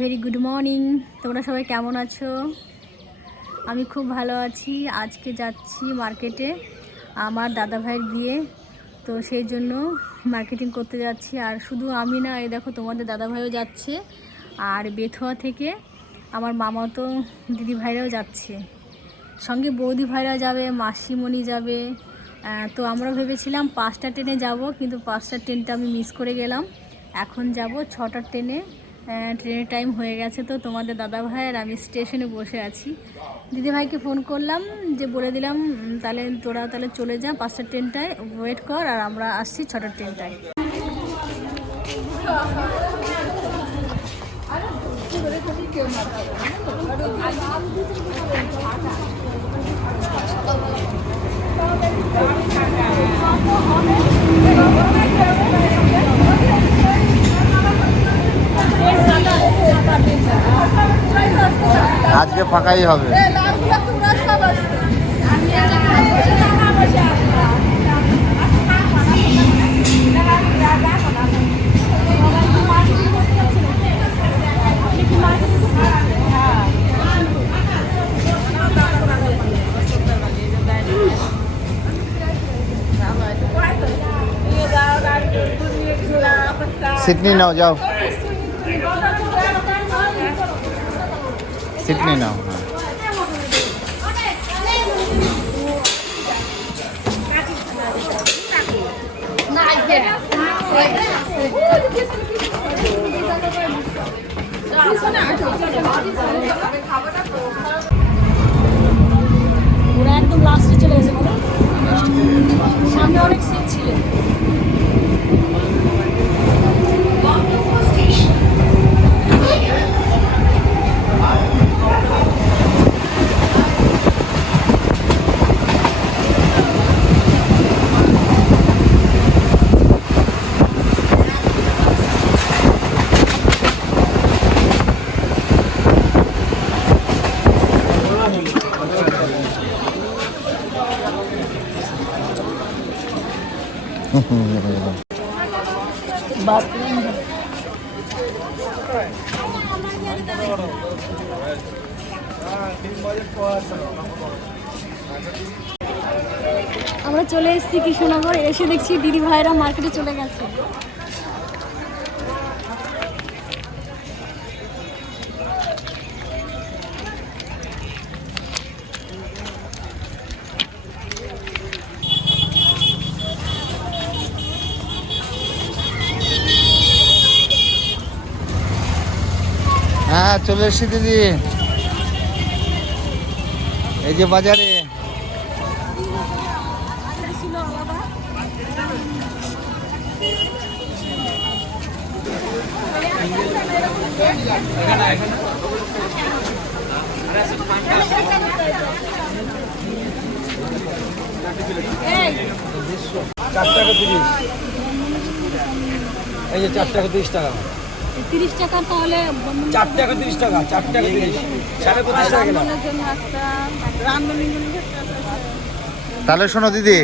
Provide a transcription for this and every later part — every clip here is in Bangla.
ভেরি গুড মর্নিং তোমরা সবাই কেমন আছো? আমি খুব ভালো আছি। আজকে যাচ্ছি মার্কেটে আমার দাদা ভাইয়ের বিয়ে। তো সেই জন্য মার্কেটিং করতে যাচ্ছি। আর শুধু আমি না, এই দেখো তোমাদের দাদা ভাইও যাচ্ছে। আর বেথুয়া থেকে আমার মামা তো দিদি ভাইরাও যাচ্ছে। সঙ্গে বৌদি ভাইরা যাবে, মাসিমণি যাবে। তো আমরা ভেবেছিলাম পাঁচটা ট্রেনে যাব, কিন্তু পাঁচটা ট্রেনটা আমি মিস করে গেলাম। এখন যাব ছটার ট্রেনে। ট্রেনের টাইম হয়ে গেছে তো তোমাদের দাদা ভাই আর আমি স্টেশনে বসে আছি। দিদি ভাইকে ফোন করলাম যে বলে দিলাম তাহলে তোরা তাহলে চলে যা পাঁচটার ট্রেনটায় ওয়েট কর আর আমরা আসছি ছটার ট্রেনটায় আজকে ফাঁকাই হবে। সিডনি নাও যাও। সিডনি নাও হ্যাঁ ওরা একদম লাস্টে চলে গেছে বলো সামনে অনেক সিট ছিল আমরা চলে এসেছি কৃষ্ণনগর এসে দেখছি দিদি ভাইরা মার্কেটে চলে গেছে। চলে এসছি দিদি। এই যে বাজারে। চার টাকা তিরিশ এই যে চার টাকা তিরিশ টাকা। তিরিশ টাকা তাহলে চার টাকা তিরিশ টাকা চার টাকা তিরিশ। সাড়ে পঁচিশ টাকা কিনা? তাহলে শোনো দিদি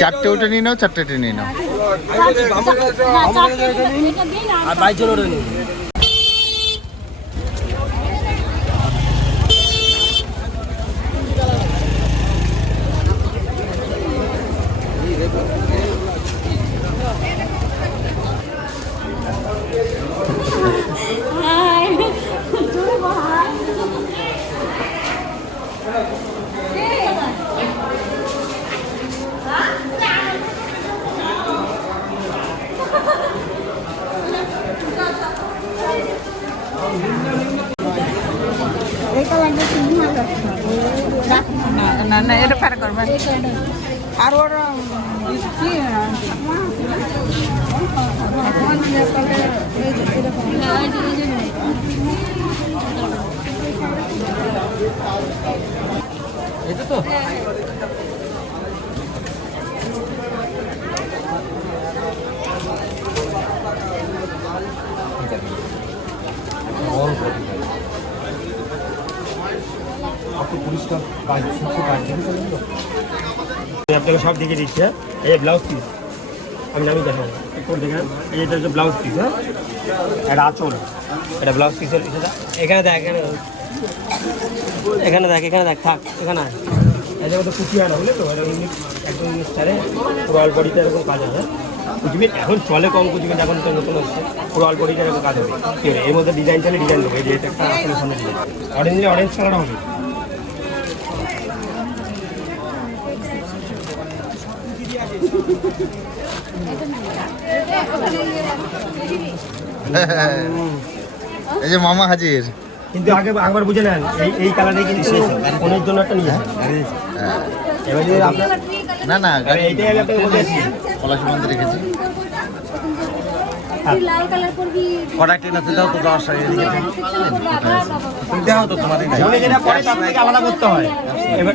চারটে উঠে নিয়ে নাও চারটে নিয়ে নাও। হ্যাঁ, চারটে এটা দিন আর চলে নিন না এটা পার করবেন আর ওর এটা তো? আপনাকে সব দিকে দিচ্ছি হ্যাঁ? এই ব্লাউজ পিস আমি নামি দেখাবো। কোড দেখে এই এটা হচ্ছে ব্লাউজ পিস হ্যাঁ? এটা আঁচল। এটা ব্লাউজ পিসের এখানে দেখ, এখানে এখানে দেখ এখানে দেখ, থাক, এখানে। এদের মধ্যে কুচি আনা, বুঝলে তো? একদম স্টারে অল বডিতে এরকম কাজ হবে। কুচিবিট এখন চলে কম কুচিবিট এখন তো নতুন হচ্ছে। অল বডিতে এরকম কাজ হবে। আছে, এর মধ্যে ডিজাইন চলে ডিজাইন দেবো। এই যে একটা আসলে অরেঞ্জ অরেঞ্জ কালার হবে। এই যে মামা হাজির। কিন্তু আগে একবার বুঝে নেন এই এই কালারে কিন্তু শেষ ফোনের জন্য একটা নিয়ে হ্যাঁ। এবার যদি আপনার না না গাড়ি এইটাই আমি আপনাকে বলে আসছি কলা সীমান্ত রেখেছি লাল কালার করবি কটা ট্রেন আছে দাও তো দশ এদিকে। দেখো তো তোমাদের যেমন যেটা পরে তার থেকে আলাদা করতে হয়। এবার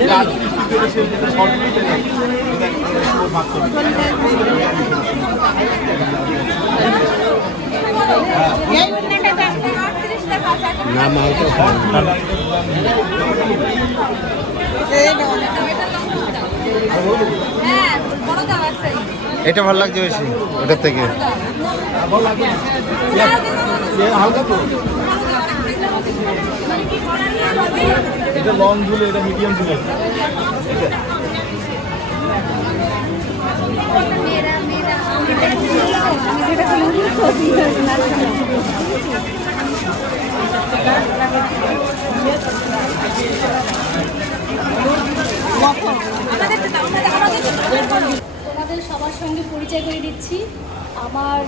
এই নাও এটা ভালো লাগছে বেশি ওটার থেকে। এটা লং ঝুলে, এটা মিডিয়াম ঝুলে। তোমাদের সবার সঙ্গে পরিচয় করে দিচ্ছি। আমার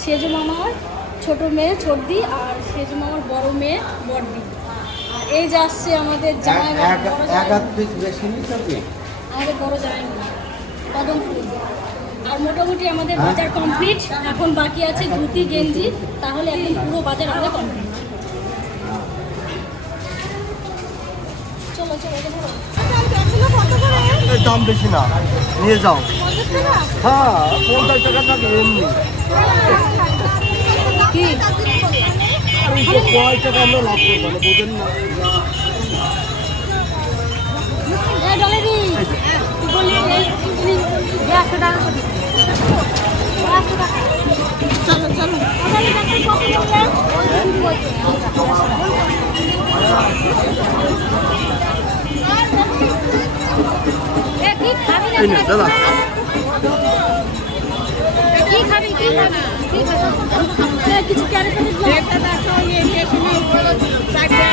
সেজু মামার ছোট মেয়ে ছোটদি আর সেজু মামার বড় মেয়ে বড়দি আর এই যে আসছে আমাদের জামাই। আমাদের বড় জামাই কদম ফুল আর মোটামুটি আমাদের বাজার কমপ্লিট এখন বাকি আছে ধুতি গেঞ্জি। তাহলে একদম পুরো বাজার আমাদের কমপ্লিট চলো চলো দাম বেশি না। নিয়ে যাও। হ্যাঁ পঞ্চাশ টাকা থাকে এমনি। কি? চলো চলো? দাদা। কি খাবি? কি খাবি? কি খাবি? এ, কিছু ক্যারি করে দিলাম। একটা দেখো এই চারটে